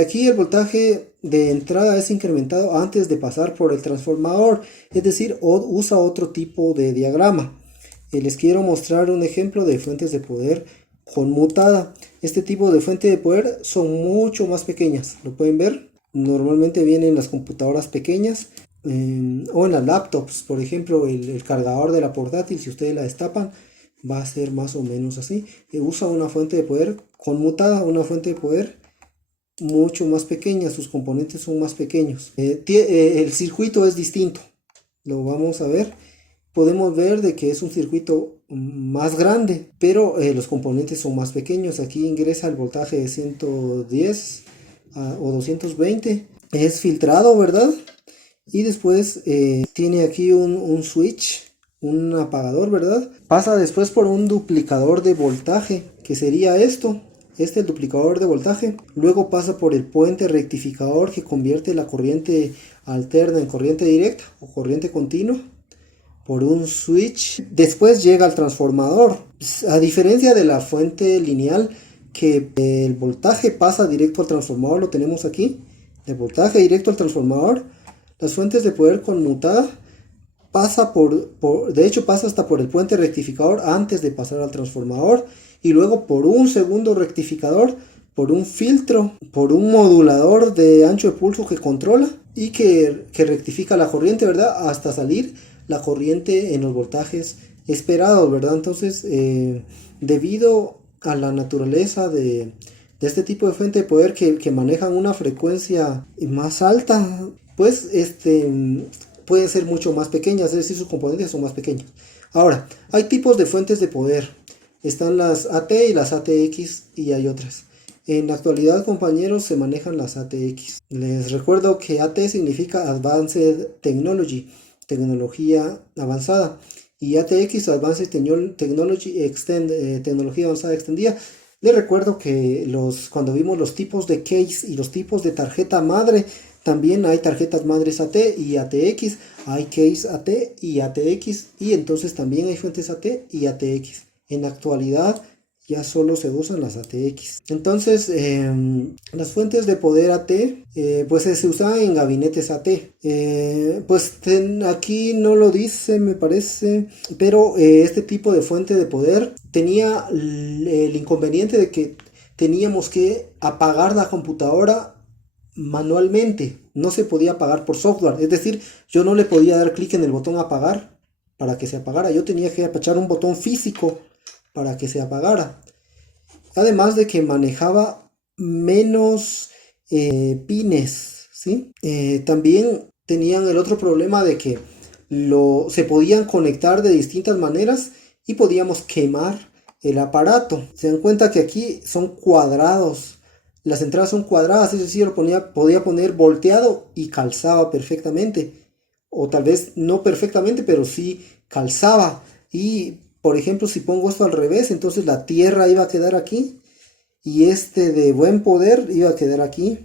Aquí el voltaje de entrada es incrementado antes de pasar por el transformador, es decir, usa otro tipo de diagrama. Les quiero mostrar un ejemplo de fuentes de poder conmutada. Este tipo de fuente de poder son mucho más pequeñas, ¿lo pueden ver? Normalmente vienen en las computadoras pequeñas o en las laptops, por ejemplo, el cargador de la portátil, si ustedes la destapan, va a ser más o menos así. Usa una fuente de poder conmutada, una fuente de poder mucho más pequeña, sus componentes son más pequeños. El circuito es distinto, lo vamos a ver. Podemos ver de que es un circuito más grande, pero los componentes son más pequeños. Aquí ingresa el voltaje de 110 o 220. Es filtrado, ¿verdad? Y después tiene aquí un switch, un apagador, ¿verdad? Pasa después por un duplicador de voltaje, que sería esto. Este es el duplicador de voltaje. Luego pasa por el puente rectificador que convierte la corriente alterna en corriente directa o corriente continua por un switch. Después llega al transformador. A diferencia de la fuente lineal, que el voltaje pasa directo al transformador, lo tenemos aquí. El voltaje directo al transformador. Las fuentes de poder conmutada pasa de hecho pasa hasta por el puente rectificador antes de pasar al transformador, y luego por un segundo rectificador, por un filtro, por un modulador de ancho de pulso que controla y que rectifica la corriente, ¿verdad? Hasta salir la corriente en los voltajes esperados, ¿verdad? Entonces, debido a la naturaleza de este tipo de fuente de poder que manejan una frecuencia más alta, pues pueden ser mucho más pequeñas, es decir, sus componentes son más pequeños. Ahora, hay tipos de fuentes de poder. Están las AT y las ATX y hay otras. En la actualidad, compañeros, se manejan las ATX. Les recuerdo que AT significa Advanced Technology, tecnología avanzada. Y ATX, Advanced Technology Extend, tecnología avanzada extendida. Les recuerdo que cuando vimos los tipos de case y los tipos de tarjeta madre, también hay tarjetas madres AT y ATX, hay case AT y ATX, y entonces también hay fuentes AT y ATX. En la actualidad ya solo se usan las ATX. Entonces, las fuentes de poder AT, pues se usaban en gabinetes AT. Aquí no lo dice, me parece, pero este tipo de fuente de poder tenía el inconveniente de que teníamos que apagar la computadora manualmente, no se podía apagar por software, es decir, yo no le podía dar clic en el botón apagar para que se apagara, yo tenía que apachar un botón físico para que se apagara. Además de que manejaba menos pines, ¿sí? También tenían el otro problema de que se podían conectar de distintas maneras y podíamos quemar el aparato. Se dan cuenta que aquí son cuadrados. Las entradas son cuadradas, es decir, podía poner volteado y calzaba perfectamente. O tal vez no perfectamente, pero sí calzaba. Y, por ejemplo, si pongo esto al revés, entonces la tierra iba a quedar aquí. Y este de buen poder iba a quedar aquí.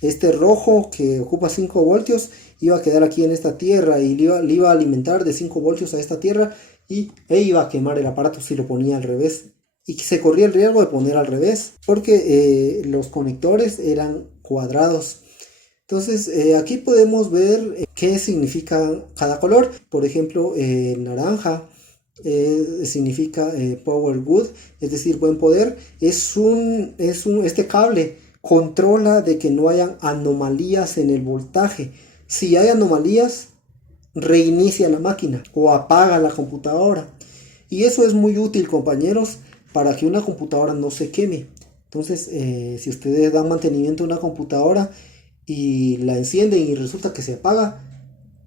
Este rojo que ocupa 5 voltios iba a quedar aquí en esta tierra y le iba a alimentar de 5 voltios a esta tierra y iba a quemar el aparato si lo ponía al revés. Y se corría el riesgo de poner al revés porque los conectores eran cuadrados. Entonces aquí podemos ver qué significa cada color. Por ejemplo, naranja significa power good, es decir, buen poder. Este cable controla de que no hayan anomalías en el voltaje. Si hay anomalías, reinicia la máquina o apaga la computadora. Y eso es muy útil, compañeros, para que una computadora no se queme. Entonces, si ustedes dan mantenimiento a una computadora y la encienden y resulta que se apaga,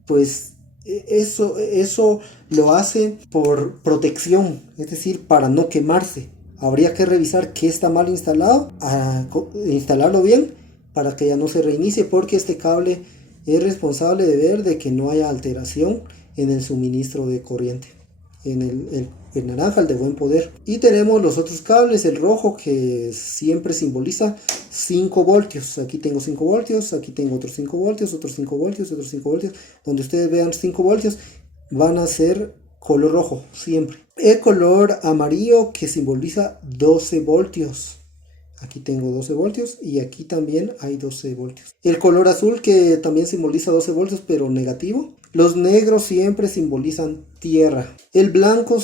pues eso lo hace por protección, es decir, para no quemarse. Habría que revisar qué está mal instalado, instalarlo bien para que ya no se reinicie, porque este cable es responsable de ver de que no haya alteración en el suministro de corriente. En el naranja, el de buen poder. Y tenemos los otros cables, el rojo que siempre simboliza 5 voltios. Aquí tengo 5 voltios, aquí tengo otros 5 voltios, otros 5 voltios, otros 5 voltios. Donde ustedes vean 5 voltios van a ser color rojo siempre. El color amarillo que simboliza 12 voltios. Aquí tengo 12 voltios y aquí también hay 12 voltios. El color azul que también simboliza 12 voltios pero negativo. Los negros siempre simbolizan tierra. El blanco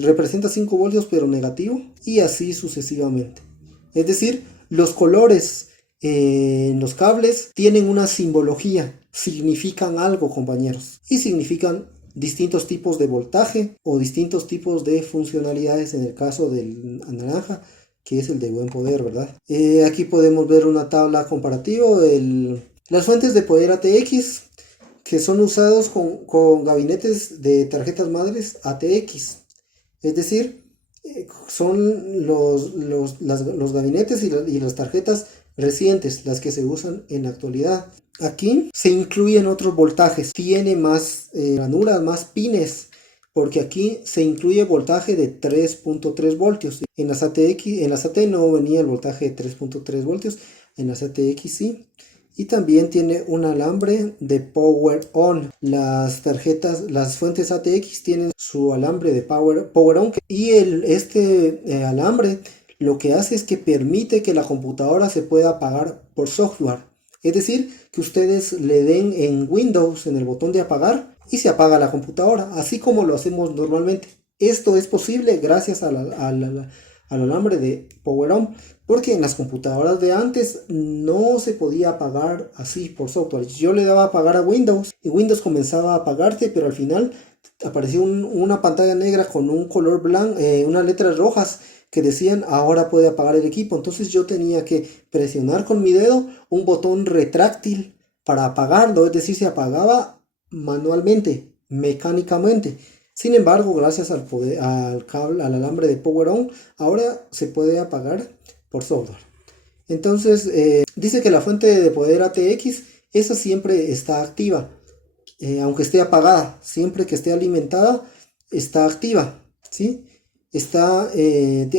representa 5 voltios pero negativo y así sucesivamente. Es decir, los colores en los cables tienen una simbología, significan algo, compañeros, y significan distintos tipos de voltaje o distintos tipos de funcionalidades en el caso del naranja, que es el de buen poder, ¿verdad? Aquí podemos ver una tabla comparativa, las fuentes de poder ATX que son usados con gabinetes de tarjetas madres ATX, es decir, son los gabinetes y las tarjetas recientes, las que se usan en la actualidad. Aquí se incluyen otros voltajes, tiene más ranuras, más pines, porque aquí se incluye voltaje de 3.3 voltios. En las AT no venía el voltaje de 3.3 voltios, en las ATX sí. Y también tiene un alambre de Power On. Las fuentes ATX tienen su alambre de Power On. Y este alambre lo que hace es que permite que la computadora se pueda apagar por software. Es decir, que ustedes le den en Windows, en el botón de apagar, y se apaga la computadora, así como lo hacemos normalmente. Esto es posible gracias al alambre de Power On, porque en las computadoras de antes no se podía apagar así por software. Yo le daba a apagar a Windows y Windows comenzaba a apagarte, pero al final apareció una pantalla negra con un color blanco, unas letras rojas que decían ahora puede apagar el equipo. Entonces yo tenía que presionar con mi dedo un botón retráctil para apagarlo, es decir, se apagaba manualmente, mecánicamente. Sin embargo, gracias al alambre de Power On, ahora se puede apagar por software. Entonces, dice que la fuente de poder ATX, esa siempre está activa, aunque esté apagada, siempre que esté alimentada, está activa, ¿sí? Está,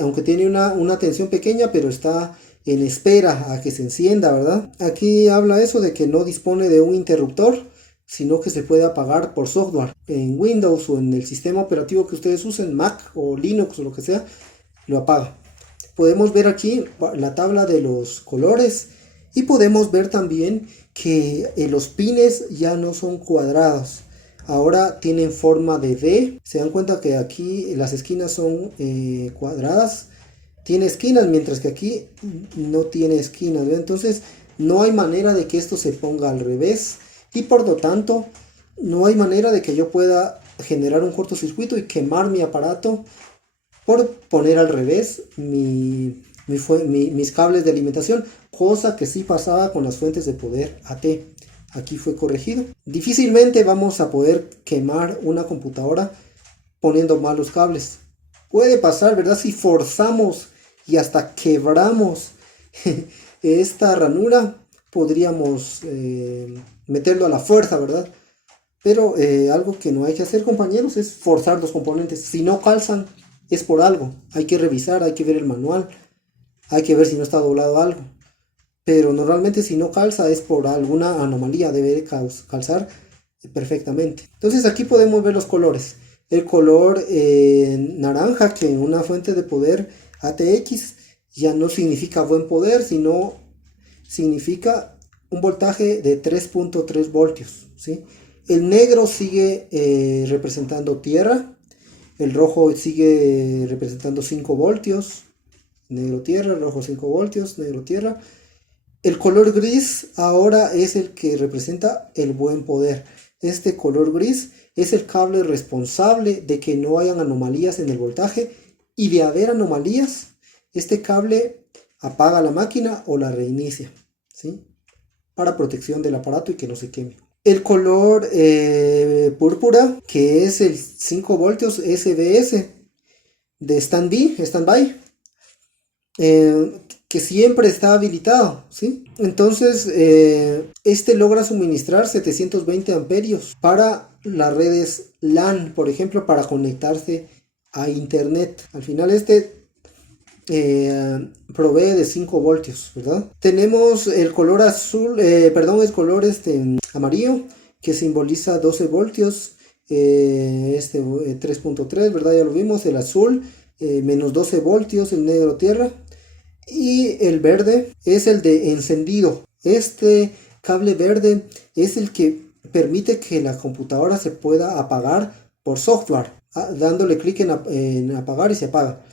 aunque tiene una tensión pequeña, pero está en espera a que se encienda, ¿verdad? Aquí habla eso de que no dispone de un interruptor, sino que se puede apagar por software. En Windows o en el sistema operativo que ustedes usen, Mac o Linux o lo que sea, lo apaga. Podemos ver aquí la tabla de los colores y podemos ver también que los pines ya no son cuadrados. Ahora tienen forma de D. Se dan cuenta que aquí las esquinas son cuadradas. Tiene esquinas, mientras que aquí no tiene esquinas, ¿ve? Entonces no hay manera de que esto se ponga al revés. Y por lo tanto, no hay manera de que yo pueda generar un cortocircuito y quemar mi aparato por poner al revés mis cables de alimentación, cosa que sí pasaba con las fuentes de poder AT. Aquí fue corregido. Difícilmente vamos a poder quemar una computadora poniendo mal los cables. Puede pasar, ¿verdad? Si forzamos y hasta quebramos esta ranura, podríamos meterlo a la fuerza, ¿verdad? Pero algo que no hay que hacer, compañeros, es forzar los componentes. Si no calzan, es por algo. Hay que revisar, hay que ver el manual, hay que ver si no está doblado algo. Pero normalmente si no calza es por alguna anomalía, debe calzar perfectamente. Entonces aquí podemos ver los colores. El color naranja, que en una fuente de poder ATX ya no significa buen poder, sino significa un voltaje de 3.3 voltios, ¿sí? El negro sigue representando tierra, el rojo sigue representando 5 voltios, negro tierra, rojo 5 voltios, negro tierra. El color gris ahora es el que representa el buen poder. Este color gris es el cable responsable de que no hayan anomalías en el voltaje, y de haber anomalías, este cable apaga la máquina o la reinicia, ¿sí? Para protección del aparato y que no se queme. El color púrpura, que es el 5 voltios SBS de standby, que siempre está habilitado, ¿sí? Entonces, este logra suministrar 720 amperios para las redes LAN, por ejemplo, para conectarse a internet. Al final provee de 5 voltios, ¿verdad? Tenemos el color azul, el color amarillo, que simboliza 12 voltios, 3.3, ¿verdad? Ya lo vimos. El azul, menos 12 voltios, el negro tierra. Y el verde es el de encendido. Este cable verde es el que permite que la computadora se pueda apagar por software, dándole clic en apagar y se apaga.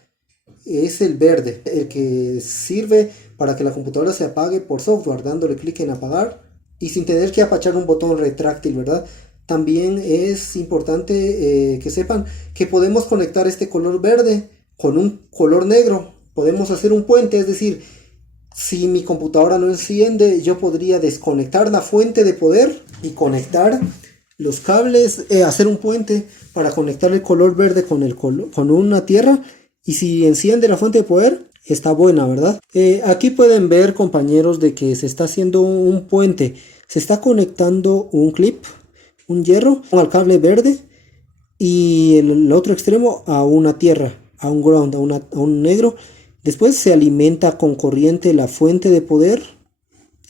Es el verde, el que sirve para que la computadora se apague por software, dándole clic en apagar y sin tener que apachar un botón retráctil, ¿verdad? También es importante que sepan que podemos conectar este color verde con un color negro. Podemos hacer un puente, es decir, si mi computadora no enciende, yo podría desconectar la fuente de poder y conectar los cables, hacer un puente para conectar el color verde con una tierra. Y si enciende la fuente de poder, está buena, ¿verdad? Aquí pueden ver, compañeros, de que se está haciendo un puente. Se está conectando un clip, un hierro, al cable verde y el otro extremo a una tierra, a un ground, a un negro. Después se alimenta con corriente la fuente de poder.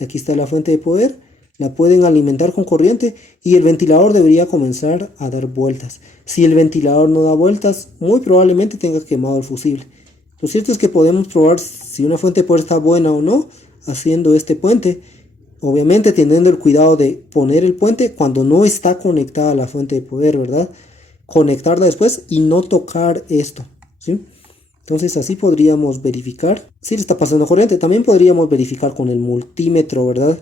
Aquí está la fuente de poder. La pueden alimentar con corriente y el ventilador debería comenzar a dar vueltas. Si el ventilador no da vueltas, muy probablemente tenga quemado el fusible. Lo cierto es que podemos probar si una fuente de poder está buena o no haciendo este puente. Obviamente teniendo el cuidado de poner el puente cuando no está conectada a la fuente de poder, ¿verdad? Conectarla después y no tocar esto, ¿sí? Entonces así podríamos verificar si le está pasando corriente. También podríamos verificar con el multímetro, ¿verdad?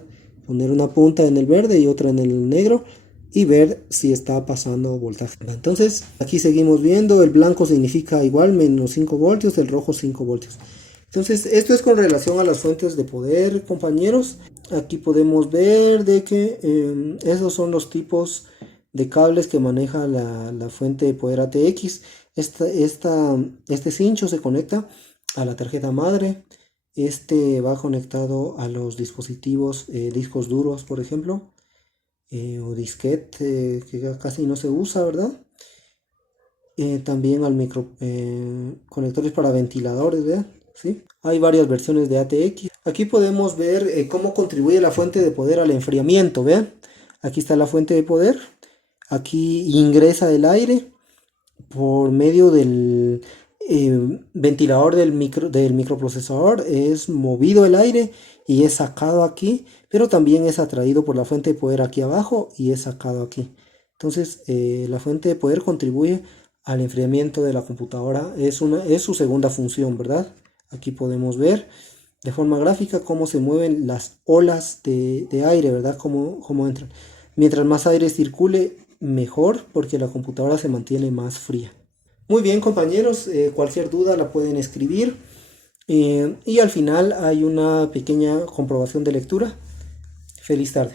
Poner una punta en el verde y otra en el negro y ver si está pasando voltaje. Entonces aquí seguimos viendo, el blanco significa igual, menos 5 voltios, el rojo 5 voltios. Entonces esto es con relación a las fuentes de poder, compañeros. Aquí podemos ver de que esos son los tipos de cables que maneja la fuente de poder ATX. Este cincho se conecta a la tarjeta madre. Este va conectado a los dispositivos, discos duros, por ejemplo, o disquete, que casi no se usa, ¿verdad? También al conectores para ventiladores, ¿verdad? ¿Sí? Hay varias versiones de ATX. Aquí podemos ver cómo contribuye la fuente de poder al enfriamiento, ¿vean? Aquí está la fuente de poder. Aquí ingresa el aire por medio del ventilador del microprocesador. Es movido el aire y es sacado aquí, pero también es atraído por la fuente de poder aquí abajo y es sacado aquí. Entonces la fuente de poder contribuye al enfriamiento de la computadora. Es su segunda función, ¿verdad? Aquí podemos ver de forma gráfica cómo se mueven las olas de aire, ¿verdad? Cómo entran. Mientras más aire circule, mejor, porque la computadora se mantiene más fría. Muy bien, compañeros, cualquier duda la pueden escribir. Y al final hay una pequeña comprobación de lectura. Feliz tarde.